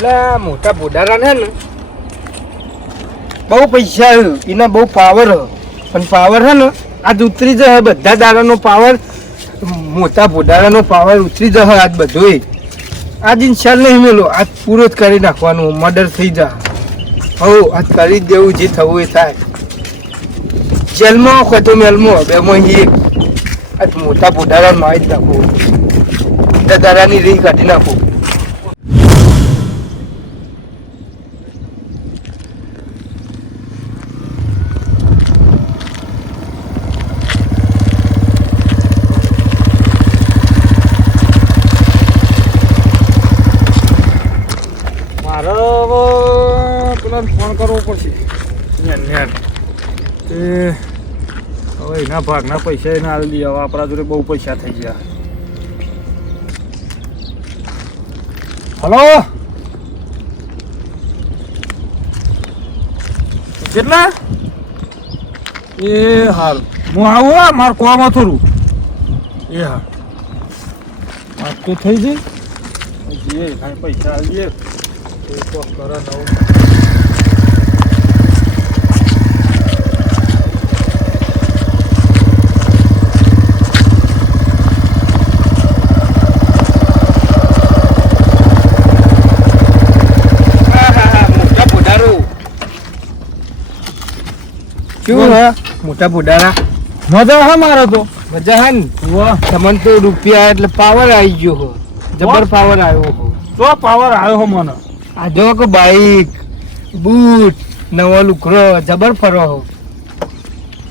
એટલે મોટા બોડારા ને બહુ પૈસા એના બહુ પાવર પણ પાવર હે ને આજ ઉતરી જશે બધા દાડાનો પાવર મોટા બોડારાનો પાવર ઉતરી જશે આજ બધું આજ ઇન્શાલ નહીં મેલો આજ પૂરો જ કરી નાખવાનું મર્ડર થઈ જા હો આજ કરી જ દેવું જે થવું એ થાય જેલમાં હોય તો મેલમાં બેમાં એક આજ મોટા બોડારા મારી જ નાખવું બધા દાડાની રીત કાઢી નાખું પેલા ફોન કરવો પડશે એ હવે એના ભાગના પૈસા એને આવી દઈએ હવે આપણા જોડે બહુ પૈસા થઈ ગયા હલો કેટલા એ હાલ હું આવું મારે કોવામાં થોડું એ હા વાત તો થઈ જઈ કાંઈ પૈસા આવી જઈએ તો કરો નવું મોટા બોડારા મજા હા મારો તો મજા હા ને તમને તો રૂપિયા એટલે પાવર આવી ગયો હો જબર પાવર આવ્યો હો તો પાવર આવ્યો હો મને આ જો કે બાઈક બૂટ નવો લુકરો જબર ફરો હો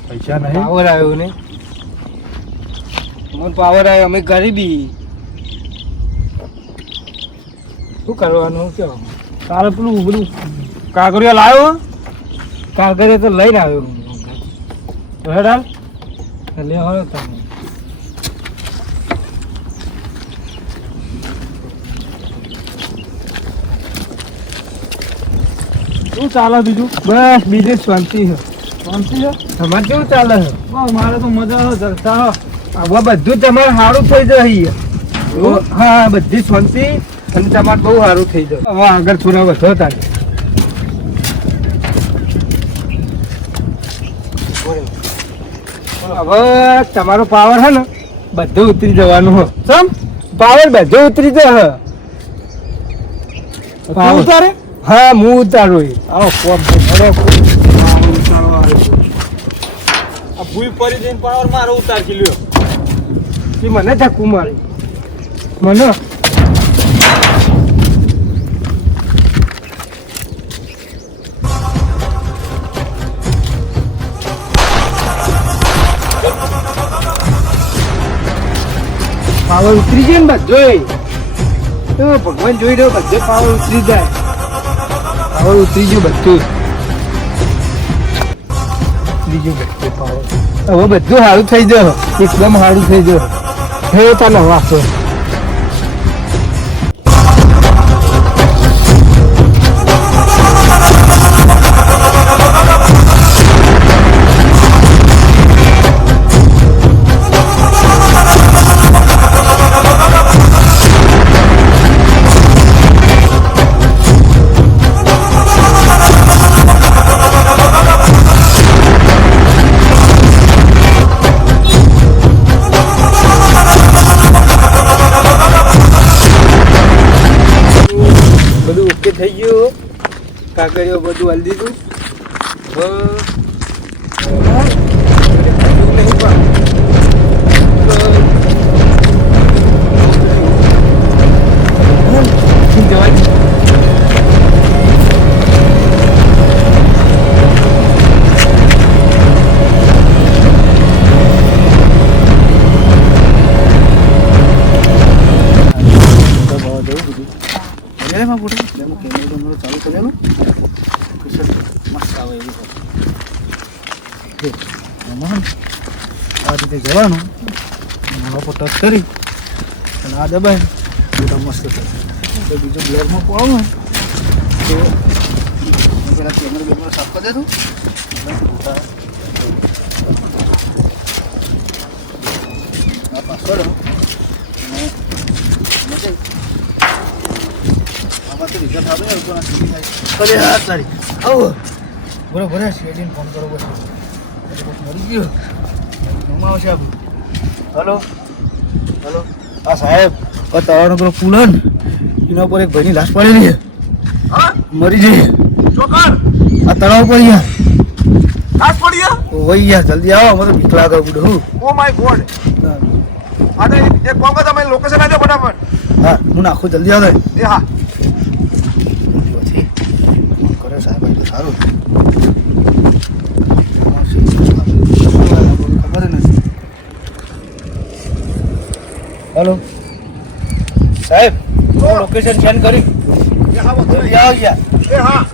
પૈસા નહીં પાવર આવ્યો ને મને પાવર આવ્યો અમે ગરીબી શું કરવાનું કેવો તારે પેલું બધું કાગળિયા લાવ્યો કાગળિયા તો લઈને આવ્યો હેડાલ લે હવે તમે શું ચાલે બીજું બસ બીજું શાંતિ છે શાંતિ છે તમારે કેવું ચાલે છે મારે તો મજા આવે જલસા હવે બધું તમારે સારું થઈ જશે હા બધી શાંતિ અને તમારે બહુ સારું થઈ જશે હવે આગળ થોડા વધો તારે હવે તમારો પાવર હે ને બધું ઉતરી જવાનું હો સમ પાવર બધું ઉતરી જશે પાવર ઉતારે હા હું ઉતારું આવો કોમ આ ભૂલ પડી જઈને પાવર મારો ઉતાર કે લ્યો મને ધક્કુ મારી મને પાવર ઉતરી જાય ને બધો ભગવાન જોઈ રહ્યો બધે પાવર ઉતરી જાય પાવર ઉતરી ગયું બધું ઉતરી ગયું બધું પાવર હવે બધું સારું થઈ જાય એકદમ સારું થઈ જાય હે તને વાંચો થઈ ગયું કાગળિયો બધું હાલ દીધું ચાલુ કરી મસ્ત આવે એવું આ રીતે જવાનું મારા પર ટચ કરી અને આ દબાઈ બધા મસ્ત થશે બીજો બ્લેરમાં પાડું તો પેલા કેમેરા સાફ કરી દેતું આ પાસવર્ડ આમાંથી અરે હા તારી આવો બરોબર શેડીને ફોન કરો બસ મરી ગયો નમા આવશે આપણું હલો હલો હા સાહેબ તળાવનો પેલો પુલ હે ને એના ઉપર એક ભાઈની લાશ પડેલી છે મરી જઈ આ તળાવ પર યાર લાશ પડી ઓય યાર જલ્દી આવો મને બીક લાગે બુડો ઓ માય ગોડ આને એક કામ કરો તમે લોકેશન આપજો ફટાફટ હા હું નાખું જલ્દી આવો એ હા કરે સાહેબ આ સારું ખબર નથી હેલો સાહેબ લોકેશન સેન્ડ કરી જલ્દી આવો યાર એ હા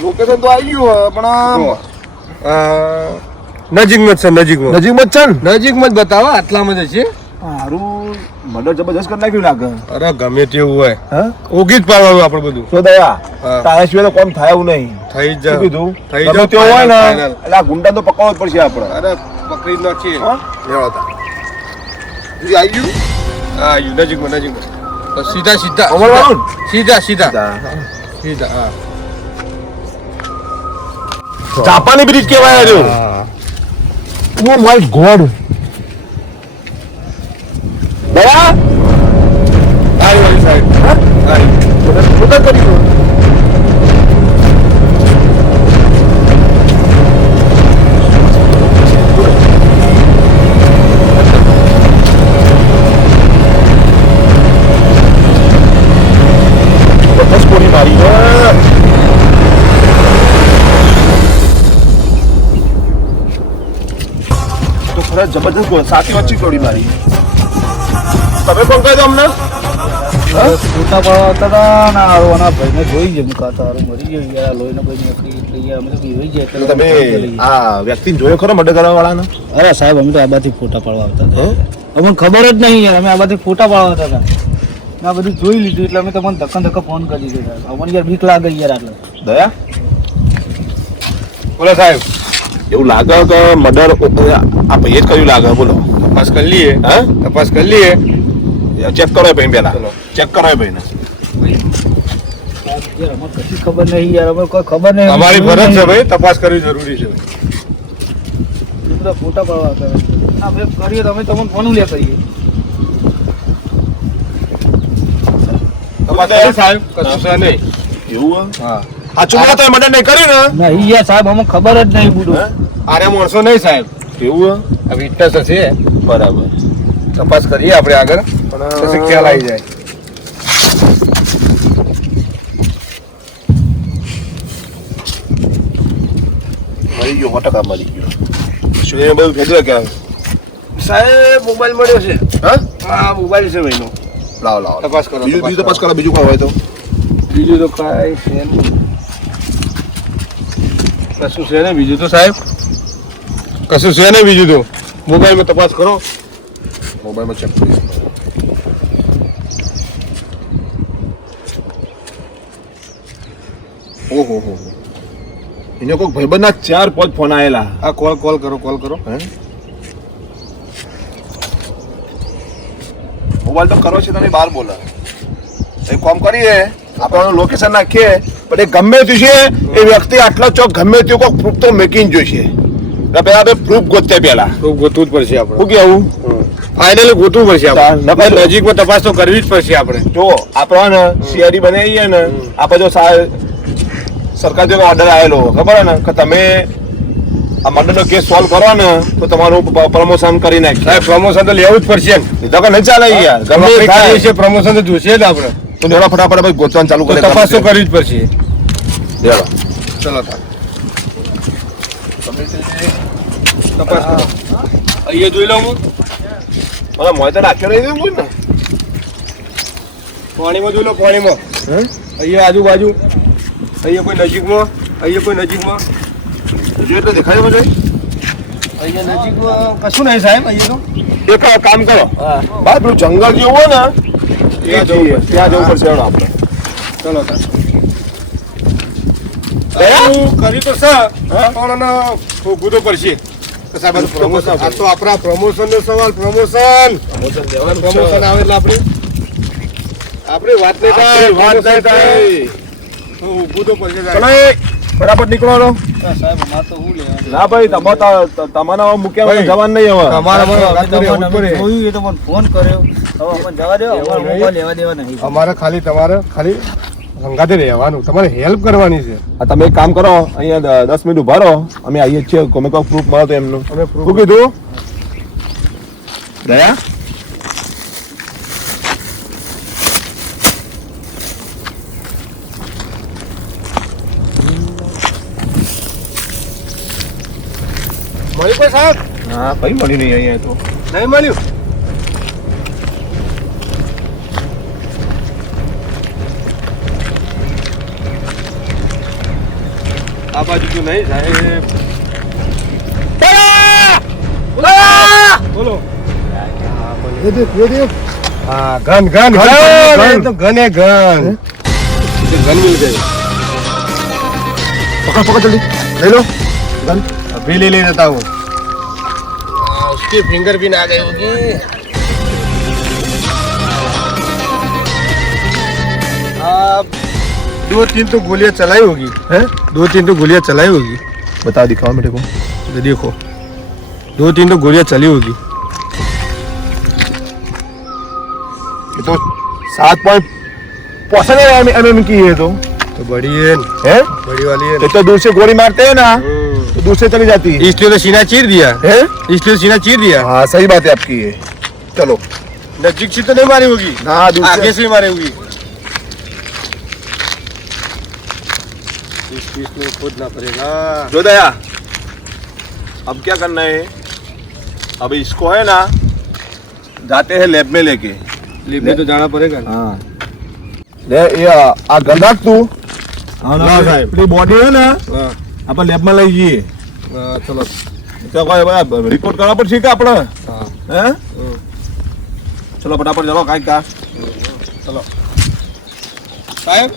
લોકેશન તો આવી ગયું પણ નજીકમાં છે નજીકમાં નજીકમાં જ છે ને નજીકમાં જ બતાવો આટલામાં જ છે સારું મર્ડર જબરજસ્ત કરી નાખ્યું લાગે અરે ગમે તેવું હોય હા ઓગી જ પાડવાનું આપણે બધું તો દયા હા. તારા સિવાય તો કોમ થાય એવું નહીં થઈ જ શું કીધું થઈ ગમે જાવ તેવું હોય ને final. એટલે આ ગુંડા તો પકડવો જ પડશે આપણે અરે પકડી જ નાખીએ હા? લેવા તા તું આવી ગયું હા યુ નજીકમાં નજીકમાં તો સીધા સીધા અમરવાળું સીધા સીધા સીધા હા જાપાની બ્રિજ કહેવાય રહ્યો ઓ માય ગોડ દયા આરી વાળી સાઈડ આરી પોતા કરી દો બસ કોની મારી તો ખરા જબરદસ્ત ગોળ સાથી વચ્ચે ગોળી મારી તમે કોણ કહો છો અમને ફોટા પાડતા હતા ને આરોના ભાઈને જોઈ જ મુકાતા હારું મરી ગયો યાર લોહીનો ભાઈ નીકળી ગયા અમે તો બીવાઈ ગયા એટલે તમે આ વ્યક્તિને જોયો ખરો મર્ડર કરવા વાળાને અરે સાહેબ અમે તો આ બાથી ફોટા પાડવા આવતા હતા અમને ખબર જ નહીં યાર અમે આ બાથી ફોટા પાડવા આવતા હતા આ બધું જોઈ લીધું એટલે અમે તમને ધક્કા ફોન કરી દીધો અમને યાર બીક લાગે યાર આટલે દયા બોલો સાહેબ એવું લાગે કે મર્ડર આ ભાઈએ જ કર્યું લાગે બોલો તપાસ કરી લઈએ હા તપાસ કરી લઈએ ચેક કરો ભાઈ પેલા ચેક કરો ભાઈને યાર અમને કશી ખબર નહીં યાર અમે કોઈ ખબર નહીં અમારી ફરજ છે ભાઈ તપાસ કરવી જરૂરી છે બધા ફોટા પાડવા હતા ના ભાઈ કરીએ તો અમે તમને ફોન લે કરીએ તપાસ કરી સાહેબ કશું છે નહીં એવું હા આ ચુમડા તો મર્ડર નહીં કર્યું ને નહીં યાર સાહેબ અમને ખબર જ નહીં બુડો આરે માણસો નહીં સાહેબ એવું આ વિટનેસ હશે બરાબર તપાસ કરીએ આપણે આગળ પછી ખ્યાલ આવી જાય મરી ગયો 100% મરી ગયો શું બધું ફેરવ્યા કે સાહેબ મોબાઈલ મળ્યો છે હા હા મોબાઈલ છે ભાઈનો લાવો લાવો તપાસ કરો બીજું તપાસ કરો બીજું કોઈ હોય તો બીજું તો કાંઈ છે નહીં કશું છે ને બીજું તો સાહેબ કશું છે ને બીજું તો મોબાઈલમાં તપાસ કરો મોબાઈલમાં ચેક કરીશ ઓહો હો એને કોઈ ભાઈબંધના 4-5 ફોન આયેલા આ કોલ કરો હે મોબાઈલ તો કરો છે તને બહાર બોલા એક કામ કરીએ આપણે લોકેશન નાખીએ પણ એ ગમે તે છે એ વ્યક્તિ આટલો ચોક ગમે તે કોઈ પ્રૂફ તો મેકિંગ જોઈશે પેલા આપણે પ્રૂફ ગોતતે પેલા તો ગોતવું જ પડશે આપણે શું કેવું ફાઇનલી ગોતવું પડશે આપણે નકર નજીકમાં તપાસ તો કરવી જ પડશે આપણે જો આપણે સીઆરડી બનાવીએ ને આપણે જો સરકાર જો ઓર્ડર આવેલો ખબર ને કે તમે આ મર્ડરનો કેસ સોલ્વ કરો ને તો તમારું પ્રમોશન કરી નાખે સાહેબ પ્રમોશન તો લેવું જ પડશે ને તો કે નહીં ચાલે યાર ગમે તે કરીએ છીએ પ્રમોશન તો જોશે જ આપણે તો લેવા ફટાફટ ભાઈ ગોતવાનું ચાલુ કરે તપાસ તો કરવી જ પડશે લેવા ચલો તપાસ કરો અહીંયા જોઈ લઉં હું મને મોય તો રાખ્યો નહીં દેવું ને પાણીમાં જોઈ લો પાણીમાં અહીંયા આજુબાજુ અહીંયા કોઈ નજીકમાં જો એટલે દેખાય મને અહીંયા નજીકમાં કશું નહીં સાહેબ અહીંયા તો એક કામ કરો હા બહાર પેલું જંગલ જેવું હોય ને ત્યાં જવું પડશે હેડો આપણે. ચલો તાર. દયા? કરી તો છે પણ ભોગવું તો પડશે. સાહેબ આ તો promotion. આ તો આપણા પ્રમોશન નો સવાલ. પ્રમોશન આવે એટલે આપણે વાત નહીં થાય. તો ઊભું તો પડશે સાહેબ. ચલો એ ફટાફટ નીકળો રો. સાહેબ અમારે તો શું લેવાનું? ના ભાઈ તમારા મૂક્યા વગર જવાનું નહીં હવે. તમારે મને વાત અમે કરી આવવું પડે. જોયું એ તો મને ફોન કર્યો. હવે અમને જવા દો. અમારે નહીં. મોબાઈલ લેવા દેવા નહીં. અમારે ખાલી સંગાતે રહેવાનું, તમારે હેલ્પ કરવાની છે. આ તમે એક કામ કરો, અહીંયા 10 મિનિટ ઉભા રહો, અમે આવીએ છીએ. ગમે કોઈ પ્રૂફ મળે તો એમનું. અમે proof- શું કીધું દયા? મળ્યું કોઈ સાહેબ? હા કઈ મળી નહીં અહીંયા તો. નહીં મળ્યું. આ બાજુ તો નહીં સાહેબ. બોલો. હા ગન ગન ગન તો ગન હે ગન. ગન મિલ ગઈ. પકડ જલ્દી લઈ લો ગન. अभी ले लेता हूँ. उसकी फिंगर भी आ गई होगी. दो तीन तो गोलियां चलाई होगी. हैं? 2-3 तो गोलियां चलाई होगी. बता दिखाओ मेरे को. ये देखो 2-3 तो गोलियां चली होगी. ये तो 7.5 mm की है तो बड़ी है. है बड़ी वाली है. ये तो दूर से गोली मारते हैं ना तो दूर से चली जाती है. इसलिए तो सीना चीर दिया. है इसलिए सीना चीर दिया. हाँ सही बात है आपकी ये. चलो नजदीक से तो नहीं मारी होगी. हाँ दूर आगे से. से ही मारी होगी. इसमें खोदना पड़ेगा. जो दया अब क्या करना है, अब इसको है ना जाते हैं लैब में लेके. लेने तो जाना पड़ेगा ना. हाँ ले ये आ गन रख तू. हाँ, साहब. अपनी बॉडी है ना हाँ. अपन लैब में લઈ જઈએ. चलो. તો કોઈ રિપોર્ટ કરવા પડશે કે આપણે? हाँ. હે ચલો ફટાફટ ચલો કાંઈક કા. ચલો સાહેબ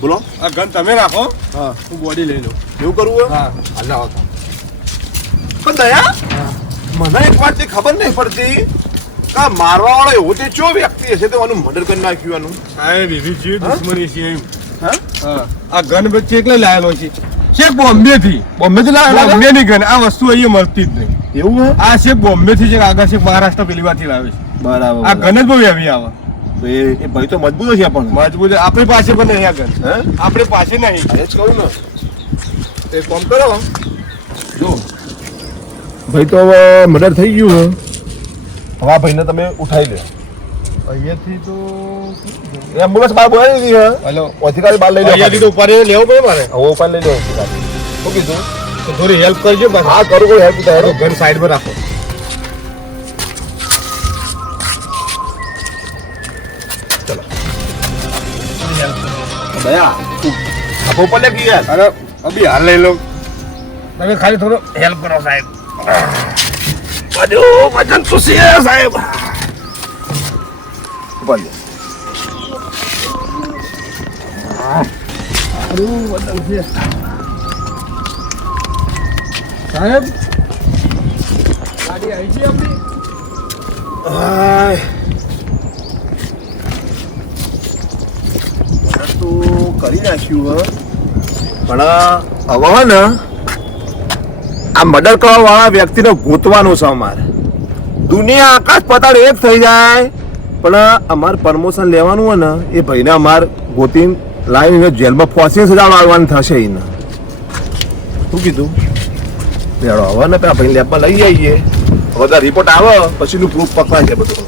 બોલો. આ ગન તમે રાખો. હા હું બોડી લઈ લઉં. એવું કરવું હા હાલો. પણ દયા મને એક વાત ખબર નહીં પડતી કે આ મારવા વાળો એવો તે ચો વ્યક્તિ હશે તો આનું મર્ડર કરી નાખ્યું આનું. સાહેબ એવી જે દુશ્મની છે એમ. હા હા આ ગન વચ્ચે એટલે લાયેલો છે. છેક બોમ્બે થી. બોમ્બે થી લાવ્યા? બોમ્બે ની ગન. આ વસ્તુ અહીંયા મળતી જ નહીં. એવું હે? આ છેક બોમ્બે થી છે, આગળ છે મહારાષ્ટ્ર પેલી વાર થી લાવે છે. બરાબર. આ ગન જ બહુ હેવી આવે. એ ભાઈ તો મજબૂત છે પણ. મજબૂત છે. આપણી પાસે પણ નહીં આ ગન. હે આપણી પાસે નહીં. એ જ કહું ને. એક કામ કરો જો ભાઈ તો હવે મર્ડર થઈ ગયું હે. હવે આ ભાઈને તમે ઉઠાઈ લો. અહીંયાથી તો એમ્બ્યુલન્સ બહાર બોલાવી દીધી હે. હલો અધિકારી બહાર લઈ લો. અહીંયાથી તો ઉપર લેવું પડે મારે. હવે ઉપર લઈ લો અધિકારી. શું કીધું? તો થોડી હેલ્પ કરજો બસ. હા કરું કોઈ હેલ્પ થાય. ગન સાઈડ પર રાખો. દયા તું આપો ઉપર લે યાર. અરે અભી હાલ લઈ લો. તમે ખાલી થોડો હેલ્પ કરો સાહેબ. બધું વજન તો છે સાહેબ. ઉપર લે. સાહેબ ગાડી આવી છે આપણી. મર્ડર તો કરી નાખ્યું હે પણ હવે હે ને આ મર્ડર કરવા વાળા વ્યક્તિને ગોતવાનો છે અમારે. દુનિયા આકાશ પાતાળ એક થઈ જાય પણ અમારે પરમોશન લેવાનું હોય ને એ ભાઈને અમારે ગોતીને લાવીને જેલમાં ફોસીને સજા વાળવાની થશે એને. શું કીધું? બેડો હવે ને પેલા ભાઈ લેબમાં લઈ આવીએ. હવે રિપોર્ટ આવે પછીનું પ્રૂફ પકડાય છે બધું.